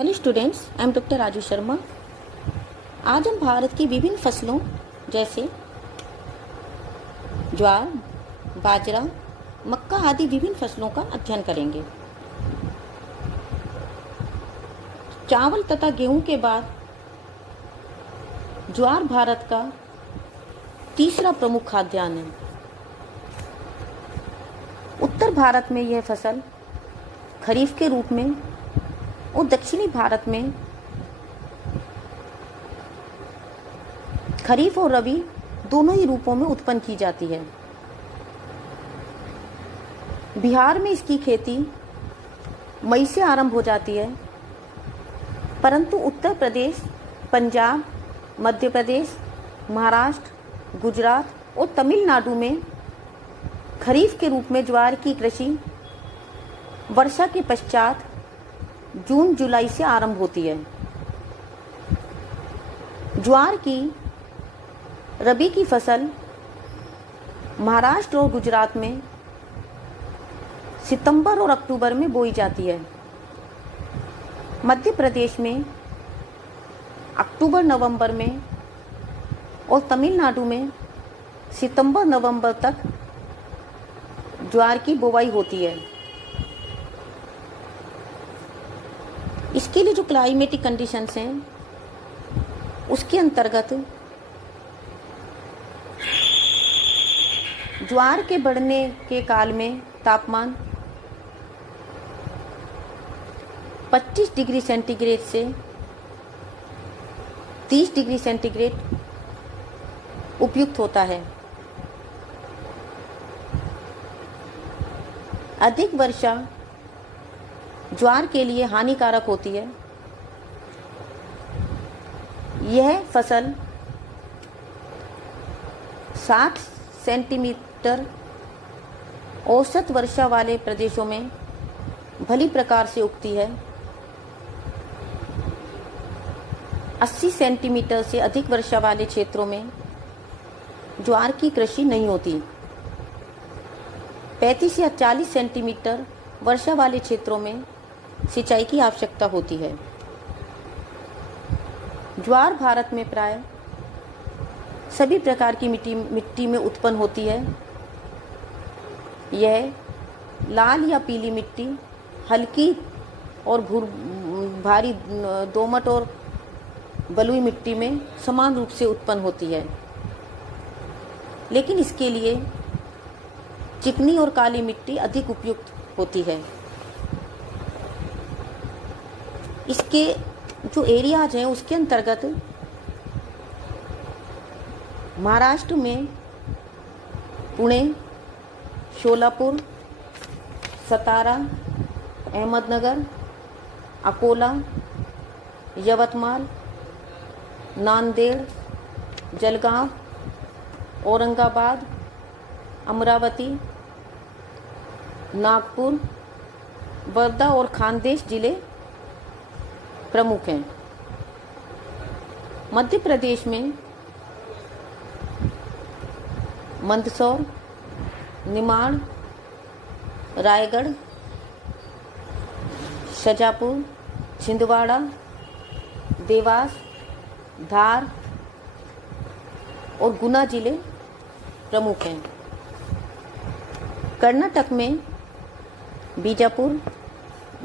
Hello students, I am doctor Raju Sharma. आज हम भारत की विभिन्न फसलों जैसे ज्वार, बाजरा, मक्का आदि विभिन्न फसलों का अध्ययन करेंगे। चावल तथा गेहूं के बाद ज्वार भारत का तीसरा प्रमुख खाद्यान्न है। उत्तर भारत में यह फसल खरीफ के रूप में और दक्षिणी भारत में खरीफ और रबी दोनों ही रूपों में उत्पन्न की जाती है। बिहार में इसकी खेती मई से आरंभ हो जाती है, परंतु उत्तर प्रदेश, पंजाब, मध्य प्रदेश, महाराष्ट्र, गुजरात और तमिलनाडु में खरीफ के रूप में ज्वार की कृषि वर्षा के पश्चात जून जुलाई से आरंभ होती है। ज्वार की रबी की फसल महाराष्ट्र और गुजरात में सितंबर और अक्टूबर में बोई जाती है। मध्य प्रदेश में अक्टूबर नवंबर में और तमिलनाडु में सितंबर नवंबर तक ज्वार की बुवाई होती है। इसके लिए जो क्लाइमेटिक कंडीशंस हैं उसके अंतर्गत ज्वार के बढ़ने के काल में तापमान 25 डिग्री सेंटीग्रेड से 30 डिग्री सेंटीग्रेड उपयुक्त होता है। अधिक वर्षा ज्वार के लिए हानिकारक होती है। यह फसल 60 सेंटीमीटर औसत वर्षा वाले प्रदेशों में भली प्रकार से उगती है। 80 सेंटीमीटर से अधिक वर्षा वाले क्षेत्रों में ज्वार की कृषि नहीं होती। 35 या 40 सेंटीमीटर वर्षा वाले क्षेत्रों में सिंचाई की आवश्यकता होती है। ज्वार भारत में प्राय सभी प्रकार की मिट्टी में उत्पन्न होती है। यह लाल या पीली मिट्टी, हल्की और भारी दोमट और बलुई मिट्टी में समान रूप से उत्पन्न होती है, लेकिन इसके लिए चिकनी और काली मिट्टी अधिक उपयुक्त होती है। इसके जो एरियाज हैं उसके अंतर्गत महाराष्ट्र में पुणे, शोलापुर, सतारा, अहमदनगर, अकोला, यवतमाल, नांदेड़, जलगांव, औरंगाबाद, अमरावती, नागपुर, वर्धा और खानदेश जिले प्रमुख हैं। मध्य प्रदेश में मंदसौर, निमाड़, रायगढ़, शाजापुर, छिंदवाड़ा, देवास, धार और गुना जिले प्रमुख हैं। कर्नाटक में बीजापुर,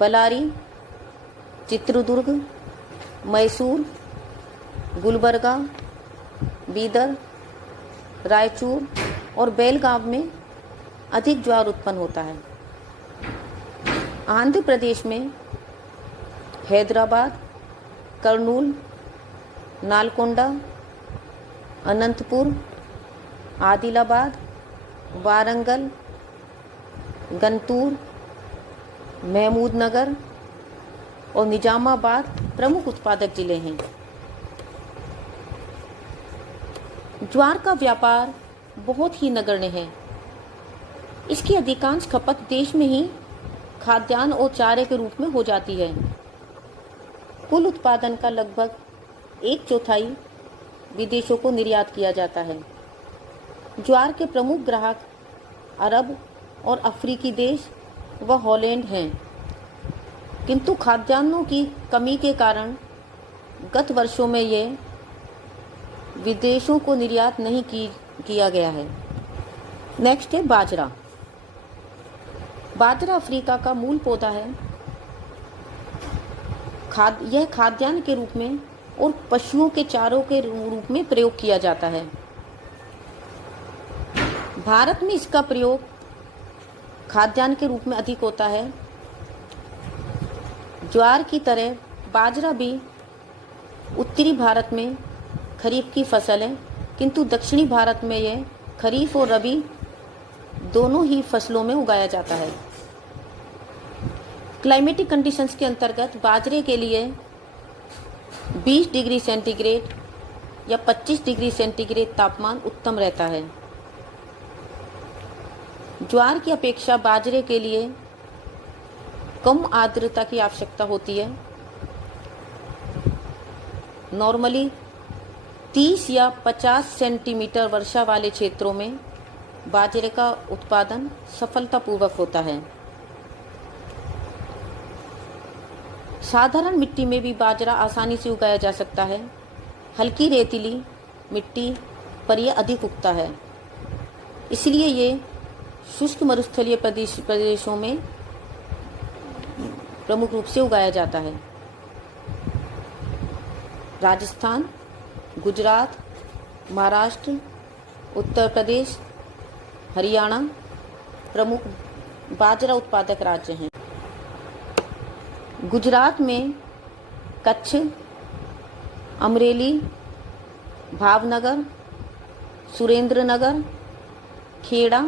बलारी, चित्रदुर्ग, मैसूर, गुलबर्गा, बीदर, रायचूर और बेलगाम में अधिक ज्वार उत्पन्न होता है। आंध्र प्रदेश में हैदराबाद, कर्नूल, नालकोंडा, अनंतपुर, आदिलाबाद, वारंगल, गंतूर, महमूदनगर और निजामाबाद प्रमुख उत्पादक जिले हैं। ज्वार का व्यापार बहुत ही नगण्य है। इसकी अधिकांश खपत देश में ही खाद्यान्न और चारे के रूप में हो जाती है। कुल उत्पादन का लगभग 1/4 विदेशों को निर्यात किया जाता है। ज्वार के प्रमुख ग्राहक अरब और अफ्रीकी देश व हॉलैंड हैं। किंतु खाद्यान्नों की कमी के कारण गत वर्षों में ये विदेशों को निर्यात नहीं किया गया है। नेक्स्ट है बाजरा। बाजरा अफ्रीका का मूल पौधा है। यह खाद्यान्न के रूप में और पशुओं के चारों के रूप में प्रयोग किया जाता है। भारत में इसका प्रयोग खाद्यान्न के रूप में अधिक होता है। ज्वार की तरह बाजरा भी उत्तरी भारत में खरीफ की फसल है, किंतु दक्षिणी भारत में यह खरीफ और रबी दोनों ही फसलों में उगाया जाता है। क्लाइमेटिक कंडीशंस के अंतर्गत बाजरे के लिए 20 डिग्री सेंटीग्रेड या 25 डिग्री सेंटीग्रेड तापमान उत्तम रहता है। ज्वार की अपेक्षा बाजरे के लिए कम आर्द्रता की आवश्यकता होती है। नॉर्मली 30 या 50 सेंटीमीटर वर्षा वाले क्षेत्रों में बाजरे का उत्पादन सफलतापूर्वक होता है। साधारण मिट्टी में भी बाजरा आसानी से उगाया जा सकता है। हल्की रेतीली मिट्टी पर यह अधिक उगता है, इसलिए ये शुष्क मरुस्थलीय प्रदेशों में प्रमुख रूप से उगाया जाता है। राजस्थान, गुजरात, महाराष्ट्र, उत्तर प्रदेश, हरियाणा प्रमुख बाजरा उत्पादक राज्य हैं। गुजरात में कच्छ, अमरेली, भावनगर, सुरेंद्रनगर, खेड़ा,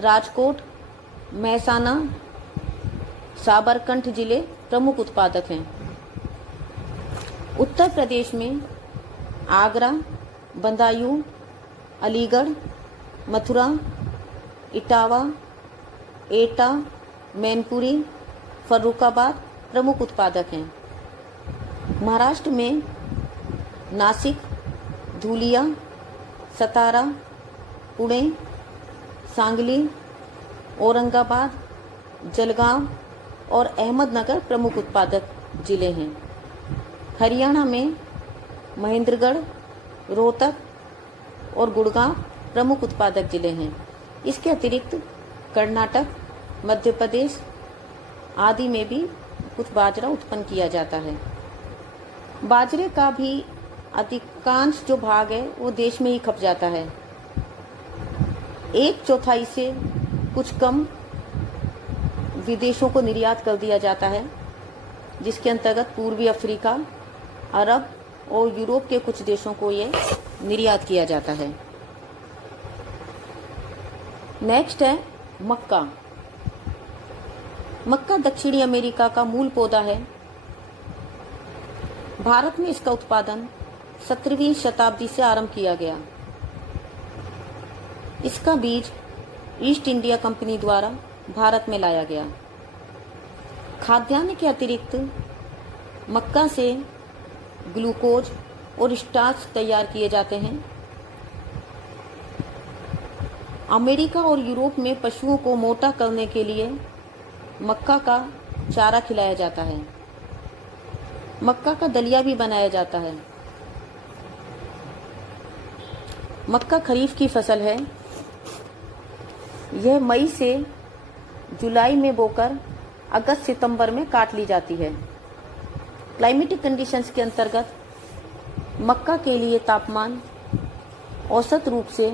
राजकोट, महसाना, साबरकंठ जिले प्रमुख उत्पादक हैं। उत्तर प्रदेश में आगरा, बदायूं, अलीगढ़, मथुरा, इटावा, एटा, मैनपुरी, फर्रुखाबाद प्रमुख उत्पादक हैं। महाराष्ट्र में नासिक, धुलिया, सतारा, पुणे, सांगली, औरंगाबाद, जलगांव और अहमदनगर प्रमुख उत्पादक जिले हैं। हरियाणा में महेंद्रगढ़, रोहतक और गुड़गांव प्रमुख उत्पादक जिले हैं। इसके अतिरिक्त कर्नाटक, मध्य प्रदेश आदि में भी कुछ बाजरा उत्पन्न किया जाता है। बाजरे का भी अधिकांश जो भाग है वो देश में ही खप जाता है। 1/4 से कुछ कम विदेशों को निर्यात कर दिया जाता है, जिसके अंतर्गत पूर्वी अफ्रीका, अरब और यूरोप के कुछ देशों को ये निर्यात किया जाता है। नेक्स्ट है मक्का। मक्का दक्षिणी अमेरिका का मूल पौधा है। भारत में इसका उत्पादन 17वीं शताब्दी से आरंभ किया गया। इसका बीज ईस्ट इंडिया कंपनी द्वारा भारत में लाया गया। खाद्यान्न के अतिरिक्त मक्का से ग्लूकोज और स्टार्च तैयार किए जाते हैं। अमेरिका और यूरोप में पशुओं को मोटा करने के लिए मक्का का चारा खिलाया जाता है। मक्का का दलिया भी बनाया जाता है। मक्का खरीफ की फसल है। यह मई से जुलाई में बोकर अगस्त सितंबर में काट ली जाती है। क्लाइमेटिक कंडीशंस के अंतर्गत मक्का के लिए तापमान औसत रूप से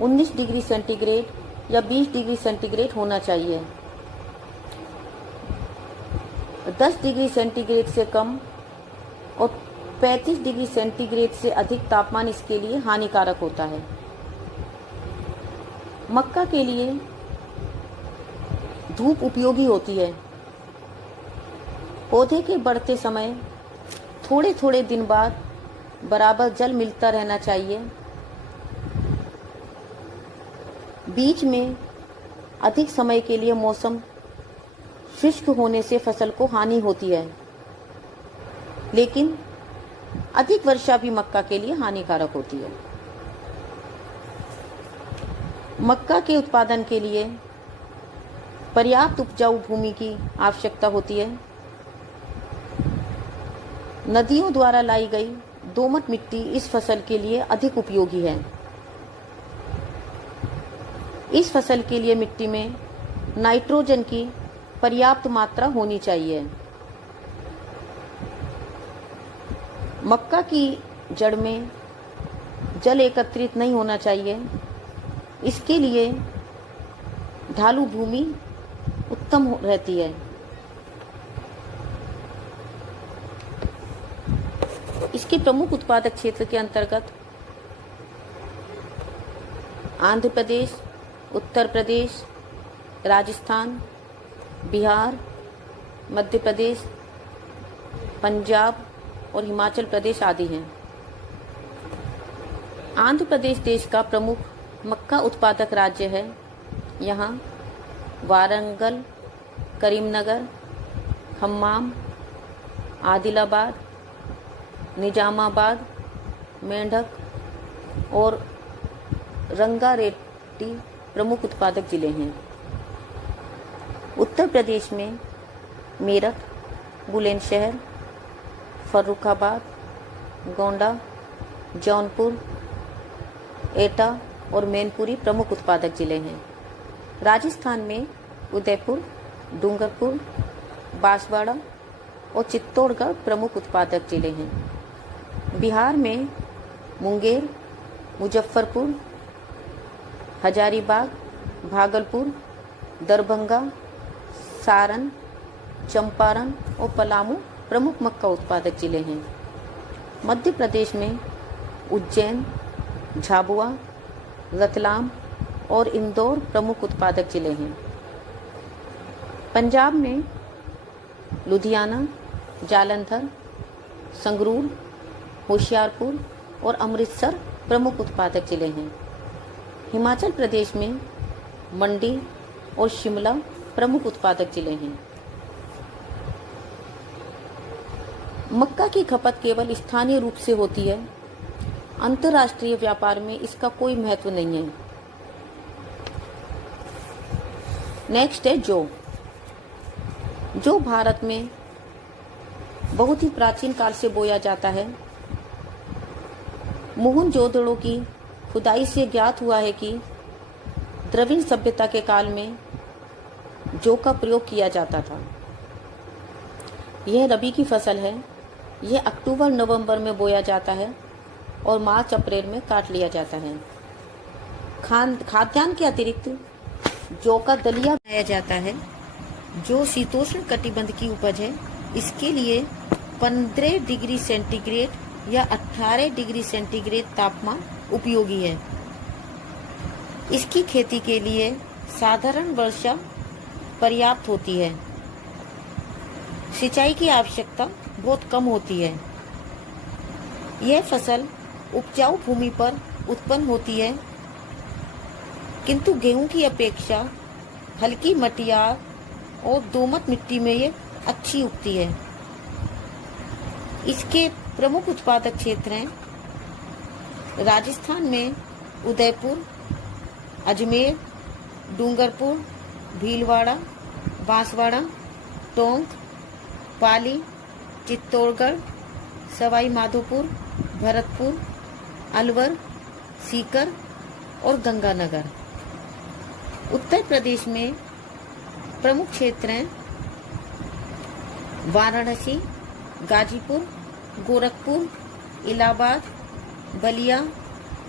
19 डिग्री सेंटीग्रेड या 20 डिग्री सेंटीग्रेड होना चाहिए। 10 डिग्री सेंटीग्रेड से कम और 35 डिग्री सेंटीग्रेड से अधिक तापमान इसके लिए हानिकारक होता है। मक्का के लिए धूप उपयोगी होती है। पौधे के बढ़ते समय थोड़े थोड़े दिन बाद बराबर जल मिलता रहना चाहिए। बीच में अधिक समय के लिए मौसम शुष्क होने से फसल को हानि होती है, लेकिन अधिक वर्षा भी मक्का के लिए हानिकारक होती है। मक्का के उत्पादन के लिए पर्याप्त उपजाऊ भूमि की आवश्यकता होती है। नदियों द्वारा लाई गई दोमट मिट्टी इस फसल के लिए अधिक उपयोगी है। इस फसल के लिए मिट्टी में नाइट्रोजन की पर्याप्त मात्रा होनी चाहिए। मक्का की जड़ में जल एकत्रित नहीं होना चाहिए। इसके लिए ढालू भूमि उत्तम रहती है। इसके प्रमुख उत्पादक क्षेत्र के अंतर्गत आंध्र प्रदेश, उत्तर प्रदेश, राजस्थान, बिहार, मध्य प्रदेश, पंजाब और हिमाचल प्रदेश आदि हैं। आंध्र प्रदेश देश का प्रमुख मक्का उत्पादक राज्य है। यहाँ वारंगल, करीमनगर, खम्माम, आदिलाबाद, निजामाबाद, मेंढक और रंगारेड्डी प्रमुख उत्पादक जिले हैं। उत्तर प्रदेश में मेरठ, बुलंदशहर, फर्रुखाबाद, गोंडा, जौनपुर, एटा और मैनपुरी प्रमुख उत्पादक जिले हैं। राजस्थान में उदयपुर, डूंगरपुर, बांसवाड़ा और चित्तौड़गढ़ प्रमुख उत्पादक जिले हैं। बिहार में मुंगेर, मुजफ्फरपुर, हजारीबाग, भागलपुर, दरभंगा, सारण, चंपारण और पलामू प्रमुख मक्का उत्पादक जिले हैं। मध्य प्रदेश में उज्जैन, झाबुआ, रतलाम और इंदौर प्रमुख उत्पादक जिले हैं। पंजाब में लुधियाना, जालंधर, संगरूर, होशियारपुर और अमृतसर प्रमुख उत्पादक जिले हैं। हिमाचल प्रदेश में मंडी और शिमला प्रमुख उत्पादक जिले हैं। मक्का की खपत केवल स्थानीय रूप से होती है। अंतर्राष्ट्रीय व्यापार में इसका कोई महत्व नहीं है। नेक्स्ट है जौ। जौ भारत में बहुत ही प्राचीन काल से बोया जाता है। मोहनजोदड़ो की खुदाई से ज्ञात हुआ है कि द्रविड़ सभ्यता के काल में जौ का प्रयोग किया जाता था। यह रबी की फसल है। यह अक्टूबर नवंबर में बोया जाता है और मार्च अप्रैल में काट लिया जाता है। खाद्यान्न के अतिरिक्त जौ का दलिया बनाया जाता है, जो शीतोष्ण कटिबंध की उपज है। इसके लिए 15 डिग्री सेंटीग्रेड या 18 डिग्री सेंटीग्रेड तापमान उपयोगी है। इसकी खेती के लिए साधारण वर्षा पर्याप्त होती है। सिंचाई की आवश्यकता बहुत कम होती है। यह फसल उपजाऊ भूमि पर उत्पन्न होती है, किंतु गेहूं की अपेक्षा हल्की मटियार और दोमट मिट्टी में ये अच्छी उगती है। इसके प्रमुख उत्पादक क्षेत्र हैं राजस्थान में उदयपुर, अजमेर, डूंगरपुर, भीलवाड़ा, बांसवाड़ा, टोंक, पाली, चित्तौड़गढ़, सवाई माधोपुर, भरतपुर, अलवर, सीकर और गंगानगर। उत्तर प्रदेश में प्रमुख क्षेत्र हैं वाराणसी, गाजीपुर, गोरखपुर, इलाहाबाद, बलिया,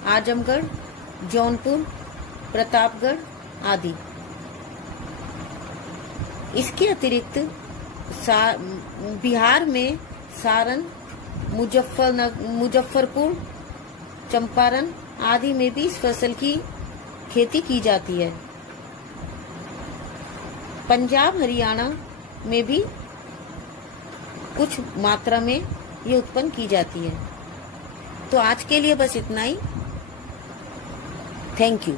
आजमगढ़, जौनपुर, प्रतापगढ़ आदि। इसके अतिरिक्त बिहार में सारण, मुजफ्फरपुर, चंपारण आदि में भी इस फसल की खेती की जाती है। पंजाब, हरियाणा में भी कुछ मात्रा में ये उत्पन्न की जाती है। तो आज के लिए बस इतना ही। Thank you.